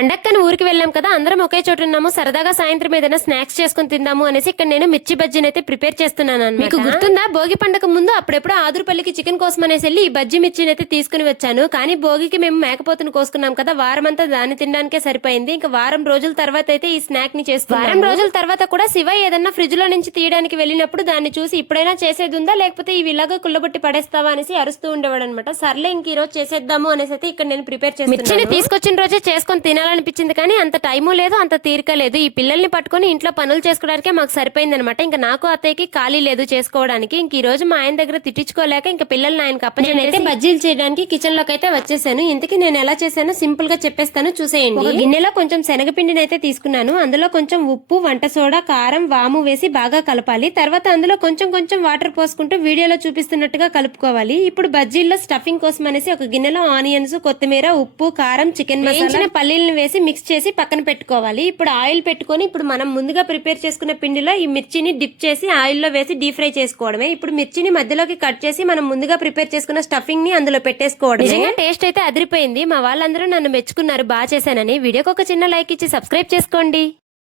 పండక్కని ఊరికి వెళ్ళాం కదా, అందరం ఒకే చోట ఉన్నాము. సరదాగా సాయంత్రం ఏదైనా స్నాక్స్ చేసుకుని తిందాము అనేసి ఇక్కడ నేను మిర్చి బజ్జీని అయితే ప్రిపేర్ చేస్తున్నాను. మీకు గుర్తుందా, భోగి పండగ ముందు అప్పుడెప్పుడు ఆదురుపల్లికి చికెన్ కోసం అనేసి వెళ్ళి ఈ బజ్జీ మిర్చిని అయితే తీసుకుని వచ్చాను. కానీ భోగికి మేము మేకపోతును కోసుకున్నాం కదా, వారం అంతా దాన్ని తినడానికే సరిపోయింది. ఇంకా వారం రోజుల తర్వాత అయితే ఈ స్నాక్ ని చేసుకున్నాం. వారం రోజుల తర్వాత కూడా శివ ఏదన్నా ఫ్రిడ్జ్ లో నుంచి తీయడానికి వెళ్ళినప్పుడు దాన్ని చూసి ఇప్పుడైనా చేసేది ఉందా లేకపోతే ఇవి ఇలాగా కుళ్ళబొట్టి పడేస్తావా అనేసి అరుస్తూ ఉండేవాడు అనమాట. సర్లే ఇంక ఈ రోజు చేసేద్దాము అనేసి అయితే ఇక్కడ నేను ప్రిపేర్ చేస్తాను. మిర్చిని తీసుకొచ్చిన రోజే చేసుకొని తినాలనిపించింది కానీ అంత టైము లేదు, అంత తీరిక లేదు. ఈ పిల్లల్ని పట్టుకుని ఇంట్లో పనులు చేసుకోవడానికే మాకు సరిపోయింది అనమాట. ఇంకా నాకు అత్తయ్యకి ఖాళీ లేదు చేసుకోవడానికి. ఇంక ఈ రోజు మా ఆయన దగ్గర తిట్టించుకోలేక ఇంకా పిల్లల్ని ఆయనకి అప్పచెప్పి అయితే బజ్జీలు చేయడానికి కిచెన్ లోకి అయితే వచ్చేసాను. ఇంతకీ నేను ఎలా చేశానో సింపుల్ గా చెప్పేస్తాను, చూసేయండి. ఒక గిన్నెలో కొంచెం శనగపిండిని అయితే తీసుకున్నాను. అందులో కొంచెం ఉప్పు, వంట సోడా, కారం, వాము వేసి బాగా కలపాలి. తర్వాత అందులో కొంచెం కొంచెం వాటర్ పోసుకుంటూ వీడియోలో చూపిస్తున్నట్టుగా కలుపుకోవాలి. ఇప్పుడు బజ్జీల్లో స్టఫింగ్ కోసం అనేసి ఒక గిన్నెలో ఆనియన్స్, కొత్తిమీర, ఉప్పు, కారం, చికెన్ మసాలా, పల్లీలను వేసి మిక్స్ చేసి పక్కన పెట్టుకోవాలి. ఇప్పుడు ఆయిల్ పెట్టుకొని ఇప్పుడు మనం ముందుగా ప్రిపేర్ చేసుకున్న పిండిలో ఈ మిర్చిని డిప్ చేసి ఆయిల్ లో వేసి డీప్ ఫ్రై చేసుకోవడమే. ఇప్పుడు మిర్చిని మధ్యలోకి కట్ చేసి మనం ముందుగా ప్రిపేర్ చేసుకున్న స్టఫింగ్ ని అందులో పెట్టేసుకోవడం. నిజంగా టేస్ట్ అయితే అదిరిపోయింది. మా వాళ్ళందరూ నన్ను మెచ్చుకున్నారు బాగా చేశానని. వీడియోకి ఒక చిన్న లైక్ ఇచ్చి సబ్స్క్రైబ్ చేసుకోండి.